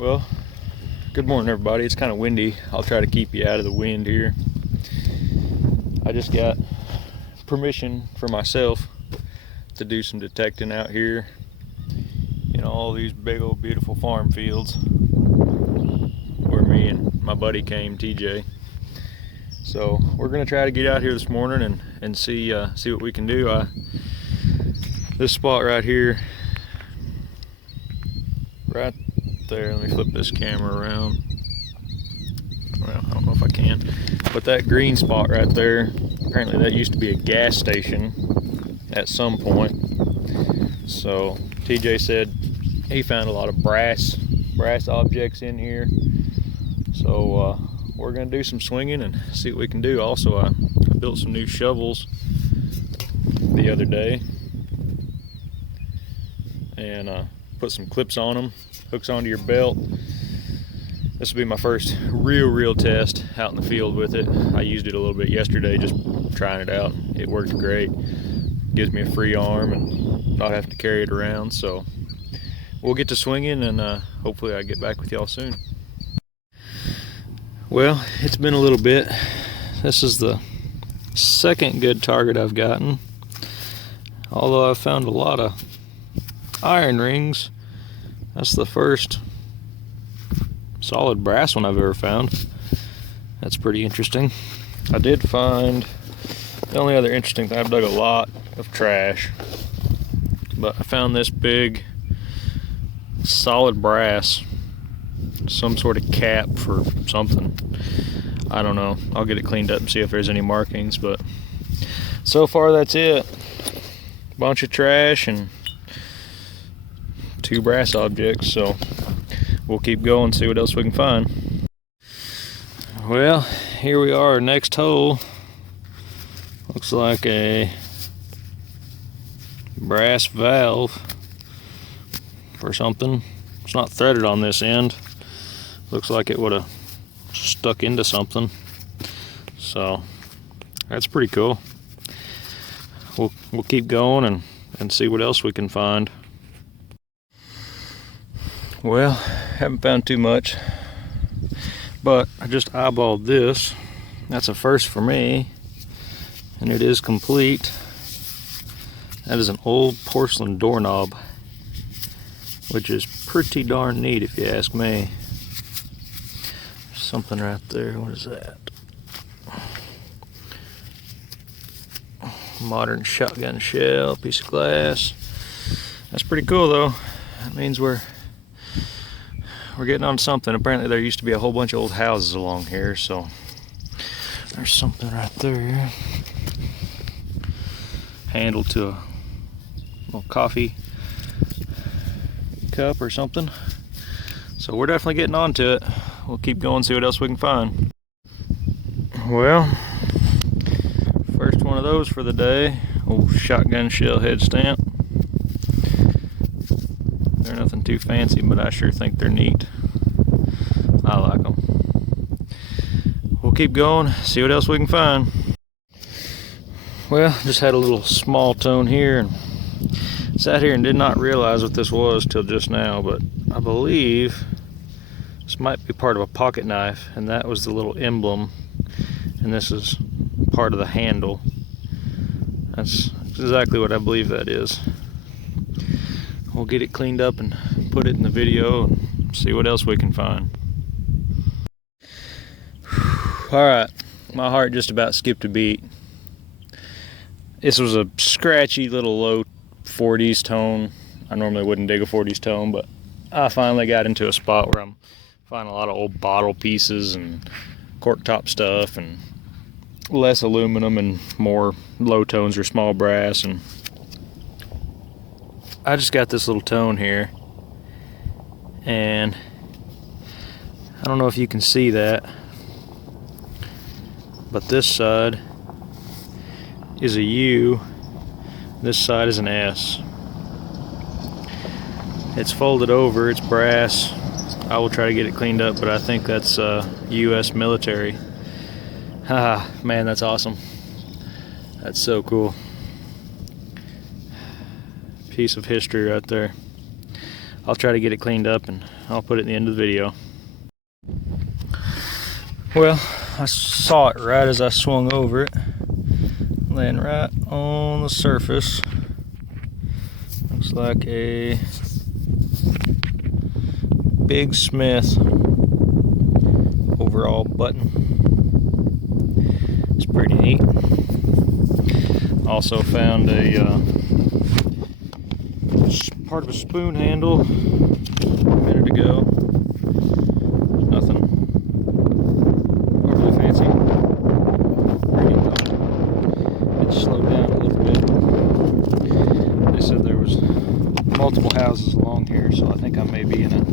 Well, good morning everybody. It's kind of windy. I'll try to keep you out of the wind here. I just got permission for myself to do some detecting out here in all these big old beautiful farm fields where me and my buddy came, TJ. So we're gonna try to get out here this morning and see what we can do. This spot right here, right there, let me flip this camera around. Well, I don't know if I can, but that green spot right there, apparently that used to be a gas station at some point. So TJ said he found a lot of brass objects in here. So we're gonna do some swinging and see what we can do. Also, I built some new shovels the other day and put some clips on them, hooks onto your belt. This will be my first real test out in the field with it. I used it a little bit yesterday, just trying it out. It worked great. Gives me a free arm and not having to carry it around. So we'll get to swinging and hopefully I get back with y'all soon. Well, it's been a little bit. This is the second good target I've gotten. Although I've found a lot of iron rings, that's the first solid brass one I've ever found. That's pretty interesting. I did find, the only other interesting thing, I've dug a lot of trash, but I found this big solid brass, some sort of cap for something. I don't know. I'll get it cleaned up and see if there's any markings, but so far that's it. Bunch of trash and 2 brass objects, so we'll keep going, see what else we can find. Well, here we are, next hole. Looks like a brass valve for something. It's not threaded on this end. Looks like it would have stuck into something. So that's pretty cool. We'll keep going and see what else we can find. Well, haven't found too much, but I just eyeballed this. That's a first for me, and it is complete. That is an old porcelain doorknob, which is pretty darn neat if you ask me. There's something right there. What is that? Modern shotgun shell, piece of glass. That's pretty cool though. That means we're getting on something. Apparently there used to be a whole bunch of old houses along here, so there's something right there. Handle to a little coffee cup or something. So we're definitely getting onto it. We'll keep going, see what else we can find. Well, first one of those for the day. Old shotgun shell head stamp. They're nothing too fancy, but I sure think they're neat. I like them. We'll keep going, see what else we can find. Well, just had a little small tone here and sat here and did not realize what this was till just now, but I believe this might be part of a pocket knife, and that was the little emblem, and this is part of the handle. That's exactly what I believe that is. We'll get it cleaned up and put it in the video and see what else we can find. Alright, my heart just about skipped a beat. This was a scratchy little low 40s tone. I normally wouldn't dig a 40s tone, but I finally got into a spot where I'm finding a lot of old bottle pieces and cork top stuff and less aluminum and more low tones or small brass, and I just got this little tone here, and I don't know if you can see that, but this side is a U, this side is an S. It's folded over, it's brass. I will try to get it cleaned up, but I think that's US military. Ah, man, that's awesome. That's so cool. Piece of history right there. I'll try to get it cleaned up and I'll put it in the end of the video. Well, I saw it right as I swung over it, laying right on the surface. Looks like a Big Smith overall button. It's pretty neat. Also found a part of a spoon handle a minute ago. Nothing overly fancy. It slowed down a little bit. They said there was multiple houses along here, so I think I may be in a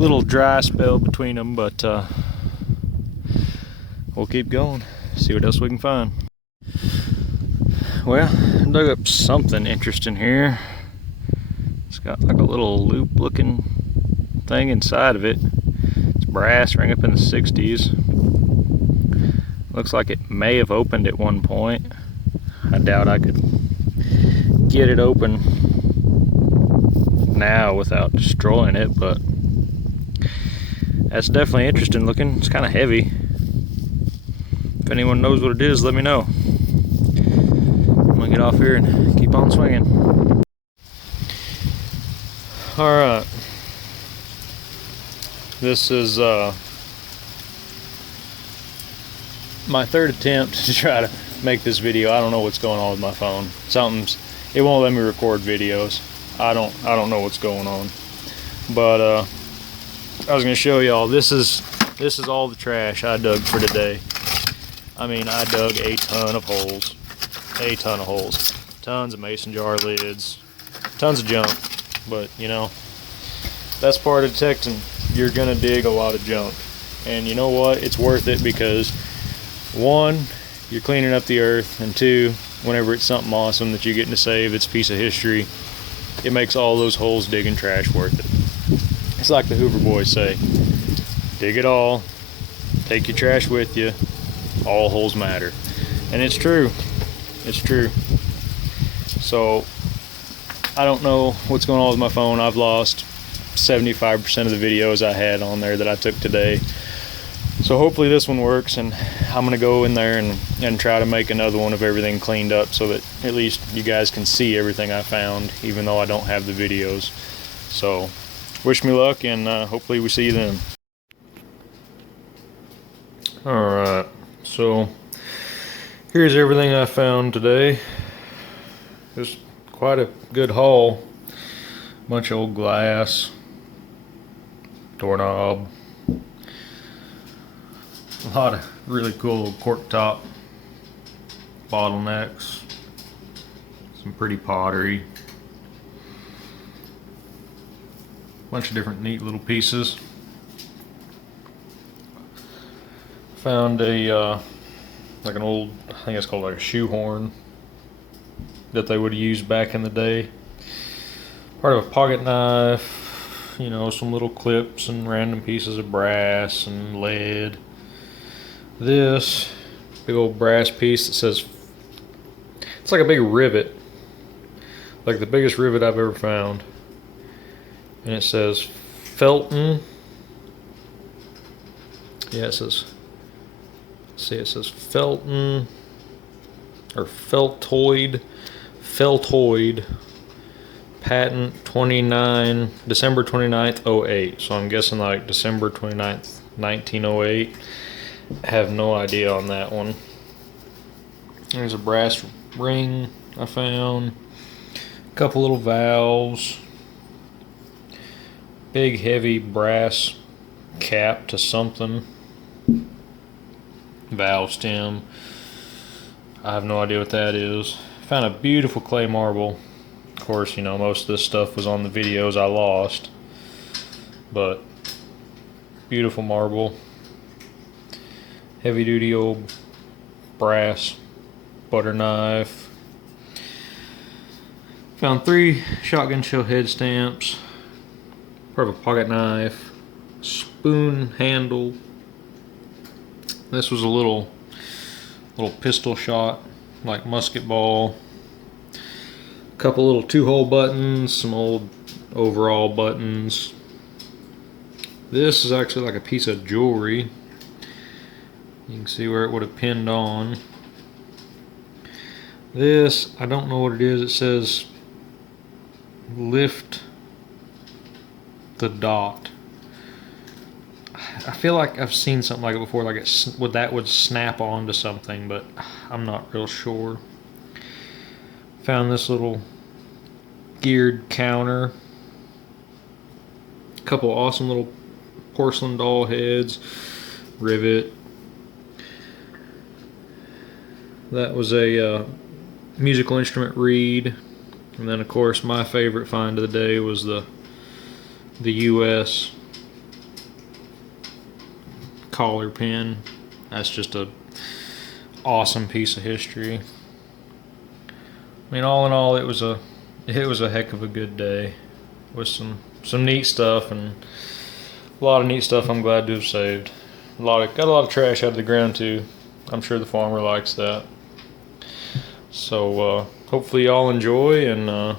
little dry spell between them, but we'll keep going, see what else we can find. Well, I dug up something interesting here. It's got like a little loop looking thing inside of it. It's brass, ring up in the 60s. Looks like it may have opened at one point. I doubt I could get it open now without destroying it, but that's definitely interesting looking. It's kind of heavy. If anyone knows what it is, let me know. I'm gonna get off here and keep on swinging. Alright, this is my third attempt to try to make this video. I don't know what's going on with my phone. It won't let me record videos. I don't know what's going on. But I was gonna show y'all, this is all the trash I dug for today. I mean, I dug a ton of holes. Tons of mason jar lids, tons of junk. But you know, that's part of detecting. You're gonna dig a lot of junk, and you know what, it's worth it, because one, you're cleaning up the earth, and two, whenever it's something awesome that you're getting to save, it's a piece of history, it makes all those holes digging trash worth it. It's like the Hoover boys say, dig it all, take your trash with you, all holes matter. And it's true. So I don't know what's going on with my phone. I've lost 75% of the videos I had on there that I took today. So hopefully this one works, and I'm gonna go in there and try to make another one of everything cleaned up, so that at least you guys can see everything I found, even though I don't have the videos. So wish me luck, and hopefully we see you then. Alright, so here's everything I found today. Just quite a good haul. Bunch of old glass, doorknob, a lot of really cool cork top bottlenecks, some pretty pottery, bunch of different neat little pieces. Found a like an old, I think it's called like a shoehorn that they would have used back in the day. Part of a pocket knife, you know, some little clips and random pieces of brass and lead. This big old brass piece that says, it's like a big rivet, like the biggest rivet I've ever found. And it says Felton. Yeah, it says, see, it says Felton or Feltoid, patent December 29th, 08. So I'm guessing like December 29th, 1908. Have no idea on that one. There's a brass ring I found, a couple little valves, big heavy brass cap to something, valve stem. I have no idea what that is. Found a beautiful clay marble. Of course, you know, most of this stuff was on the videos I lost, but beautiful marble. Heavy duty old brass butter knife. Found 3 shotgun shell head stamps, part of a pocket knife, spoon handle. This was a little pistol shot, like musket ball. A couple little 2-hole buttons, some old overall buttons. This is actually like a piece of jewelry. You can see where it would have pinned on. This, I don't know what it is. It says lift the dot. I feel like I've seen something like it before, like that would snap onto something, but I'm not real sure. Found this little geared counter. A couple awesome little porcelain doll heads, rivet. That was a musical instrument reed, and then of course my favorite find of the day was the US collar pin. That's just a awesome piece of history. I mean, all in all, it was a heck of a good day with some neat stuff, and a lot of neat stuff I'm glad to have saved. Got a lot of trash out of the ground too. I'm sure the farmer likes that. So hopefully y'all enjoy, and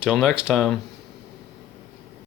till next time.